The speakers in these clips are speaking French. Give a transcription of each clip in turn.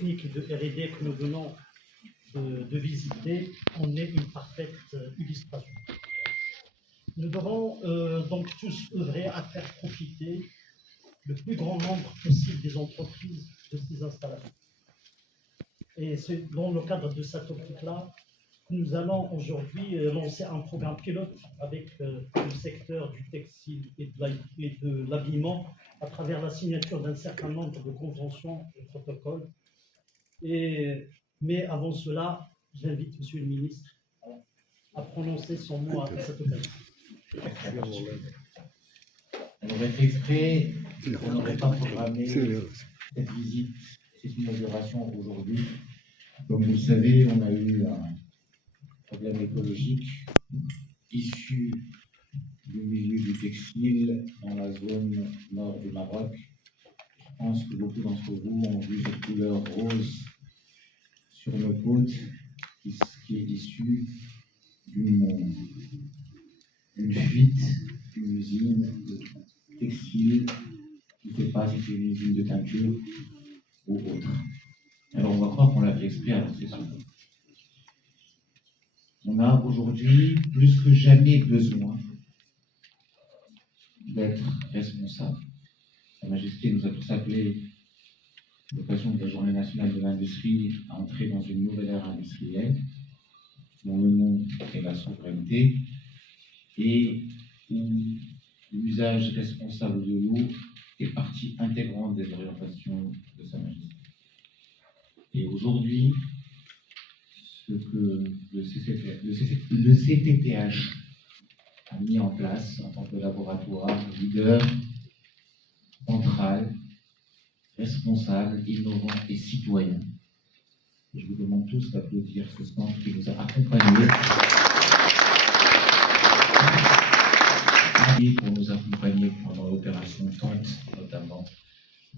technique de R&D que nous venons de visiter en est une parfaite illustration. Nous devons donc tous œuvrer à faire profiter le plus grand nombre possible des entreprises de ces installations. Et c'est dans le cadre de cette optique-là que nous allons aujourd'hui lancer un programme pilote avec le secteur du textile et de l'habillement à travers la signature d'un certain nombre de conventions et protocoles. Mais avant cela, j'invite Monsieur le ministre à prononcer son mot à cette occasion. On aurait fait exprès, on n'aurait pas programmé cette visite, cette inauguration aujourd'hui. Comme vous le savez, on a eu un problème écologique issu du milieu du textile dans la zone nord du Maroc. Je pense que beaucoup d'entre vous ont vu cette couleur rose sur nos côtes qui est issue d'une fuite d'une usine de textile qui ne fait pas si c'est une usine de teinture ou autre. Alors on va croire qu'on l'a fait exprès, alors c'est sûr. On a aujourd'hui plus que jamais besoin d'être responsable. Sa Majesté nous a tous appelés, à l'occasion de la Journée nationale de l'industrie, à entrer dans une nouvelle ère industrielle, dont le nom est la souveraineté, et où l'usage responsable de l'eau est partie intégrante des orientations de Sa Majesté. Et aujourd'hui, ce que le CTTH a mis en place en tant que laboratoire leader, central, responsable, innovant et citoyen. Et je vous demande tous d'applaudir ce stand qui nous a accompagnés et pour nous accompagner pendant l'opération Tente, notamment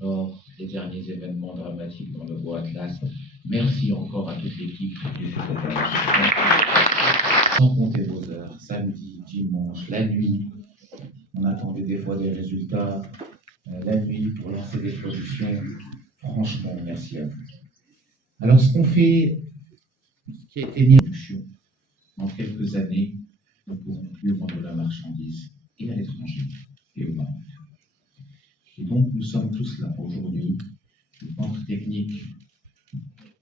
lors des derniers événements dramatiques dans le Bois Atlas. Merci encore à toute l'équipe du CTTH. Sans compter vos heures, samedi, dimanche, la nuit. On attendait des fois des résultats la nuit pour lancer des productions. Franchement, merci à vous. Alors, ce qu'on fait, ce qui a été mis en production dans quelques années, nous ne pourrons plus vendre de la marchandise et à l'étranger et au Maroc. Et donc, nous sommes tous là aujourd'hui. Le centre technique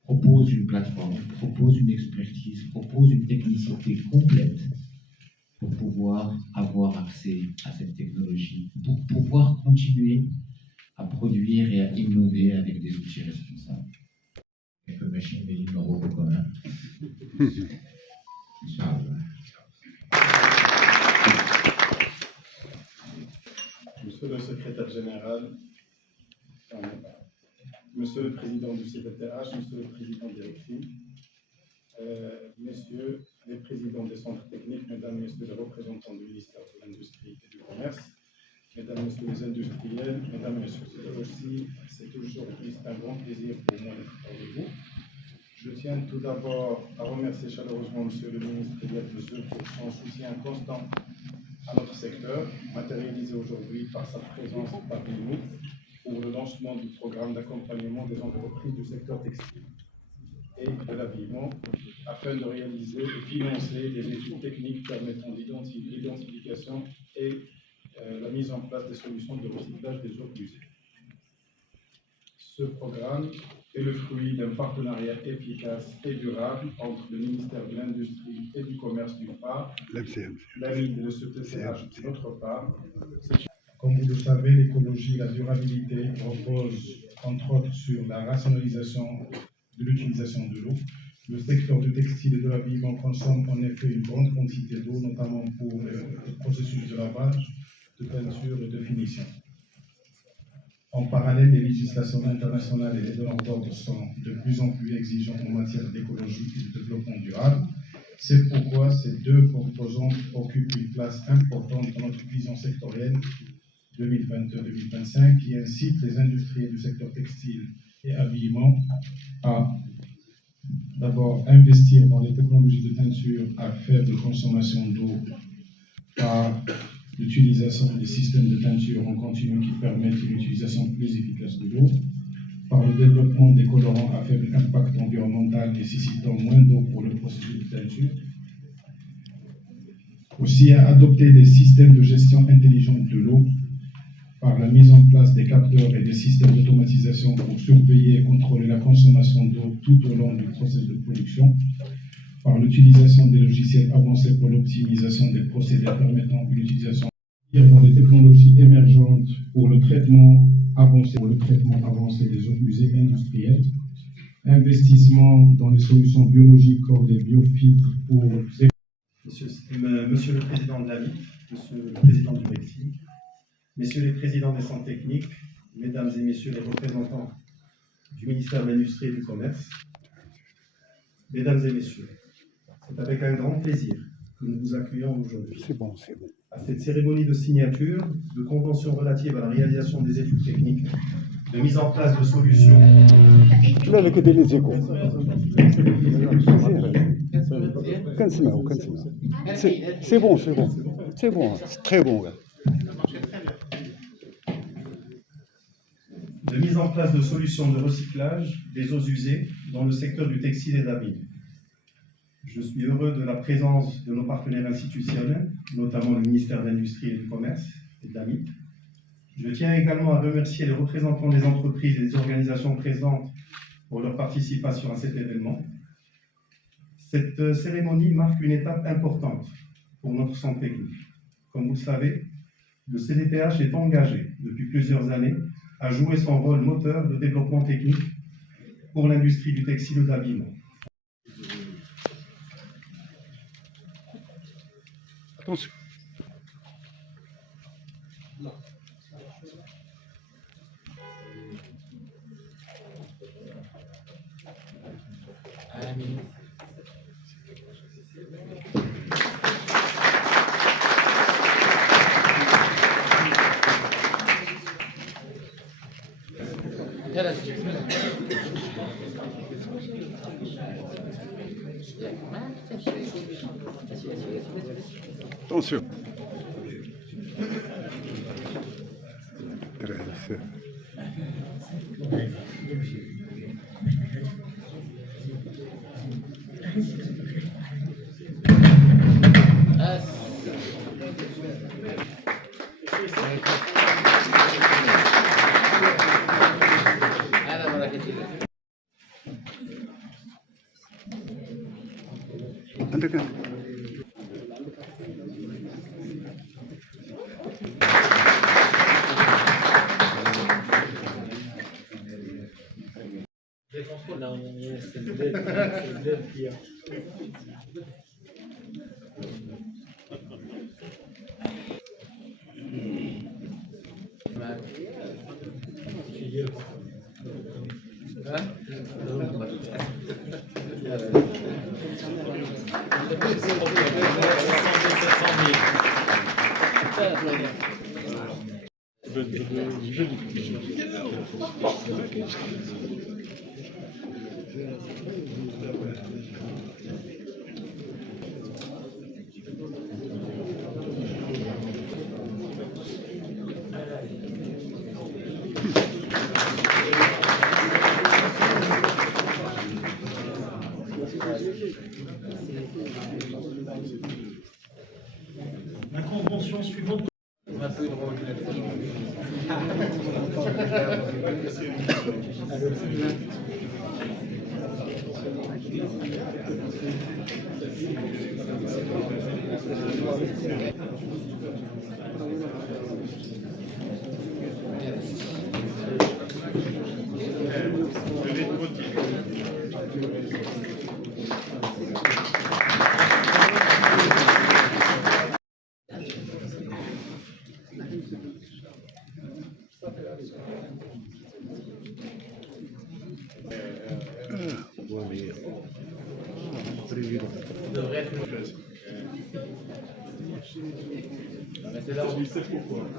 propose une plateforme, propose une expertise, propose une technicité complète pour pouvoir avoir accès à cette technologie, pour pouvoir continuer à produire et à innover avec des outils responsables. Quelques machines et numéros communs. Monsieur le secrétaire général, Monsieur le président du CTTH, Monsieur le président d'Erexim, Messieurs les présidents des centres techniques, Mesdames, Messieurs les représentants du ministère de l'Industrie et du Commerce, Mesdames, Messieurs les industriels, Mesdames, Messieurs, c'est aujourd'hui un grand plaisir pour moi d'être avec vous. Je tiens tout d'abord à remercier chaleureusement Monsieur le ministre Eliab Mezeux pour son soutien constant à notre secteur, matérialisé aujourd'hui par sa présence parmi nous pour le lancement du programme d'accompagnement des entreprises du secteur textile et de l'habillement, afin de réaliser et financer des études techniques permettant l'identification et la mise en place des solutions de recyclage des eaux usées. Ce programme est le fruit d'un partenariat efficace et durable entre le ministère de l'Industrie et du Commerce d'une part, l'AMID et le CTTH d'autre part. Comme vous le savez, l'écologie et la durabilité reposent entre autres sur la rationalisation de l'utilisation de l'eau. Le secteur du textile et de l'habillement consomme en effet une grande quantité d'eau, notamment pour le processus de lavage, de peinture et de finition. En parallèle, les législations internationales et les donneurs d'ordre sont de plus en plus exigeantes en matière d'écologie et de développement durable. C'est pourquoi ces deux composantes occupent une place importante dans notre vision sectorielle 2022-2025 qui incite les industriels du secteur textile et habillement à d'abord investir dans les technologies de teinture à faible consommation d'eau par l'utilisation des systèmes de teinture en continu qui permettent une utilisation plus efficace de l'eau, par le développement des colorants à faible impact environnemental nécessitant moins d'eau pour le processus de teinture. Aussi à adopter des systèmes de gestion intelligente de l'eau par la mise en place des capteurs et des systèmes d'automatisation pour surveiller et contrôler la consommation d'eau tout au long du processus de production, par l'utilisation des logiciels avancés pour l'optimisation des procédés permettant une utilisation dans les technologies émergentes pour le traitement avancé des eaux usées industrielles, investissement dans les solutions biologiques comme des biofiltres pour Monsieur le Président de la MIP, Monsieur le Président du Mexique, Messieurs les Présidents des centres techniques, Mesdames et Messieurs les représentants du ministère de l'Industrie et du Commerce, Mesdames et Messieurs, c'est avec un grand plaisir que nous vous accueillons aujourd'hui à cette cérémonie de signature de conventions relatives à la réalisation des études techniques, de mise en place de solutions. C'est bon, c'est très bon. De mise en place de solutions de recyclage des eaux usées dans le secteur du textile et d'habillement. Je suis heureux de la présence de nos partenaires institutionnels, notamment le ministère de l'Industrie et du Commerce et de la MIP. Je tiens également à remercier les représentants des entreprises et des organisations présentes pour leur participation à cet événement. Cette cérémonie marque une étape importante pour notre centre technique. Comme vous le savez, le CDTH est engagé depuis plusieurs années à jouer son rôle moteur de développement technique pour l'industrie du textile et de l'habillement. Attention. Attention. La convention suivante.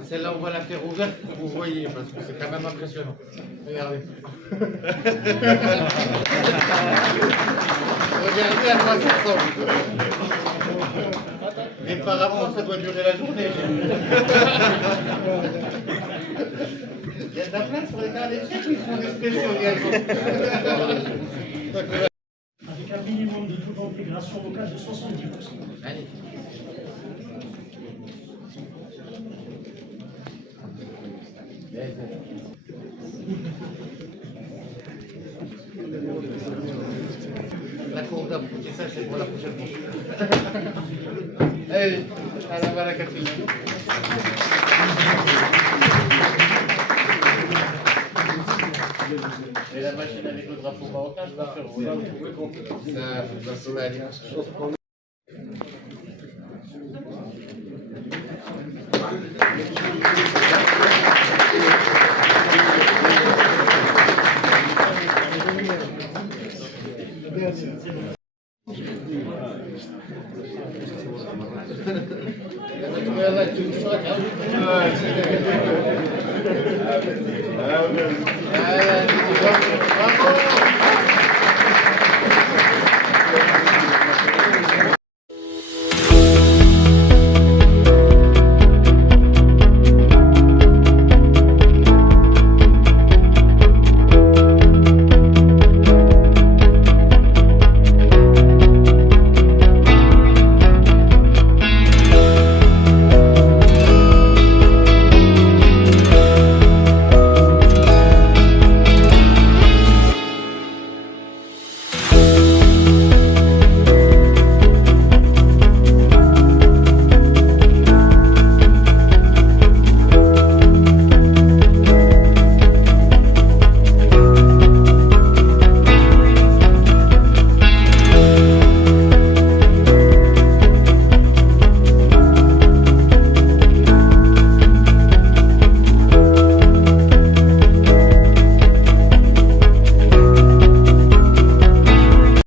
Celle-là, on va la faire ouverte pour vous voyez, parce que c'est quand même impressionnant. Regardez. Regardez à quoi ça ressemble. Mais par rapport, ça doit durer la journée. Il y a de la place pour les carnets de chèques ou ils font des spéciaux également? Avec un minimum de taux d'intégration locale de 70%. Magnifique. La cour d'homme, et ça c'est pour la prochaine fois. Allez, à la barakatullah. Et la machine avec le drapeau marocain, je vais faire rouler. Ça se met à dire. Bravo!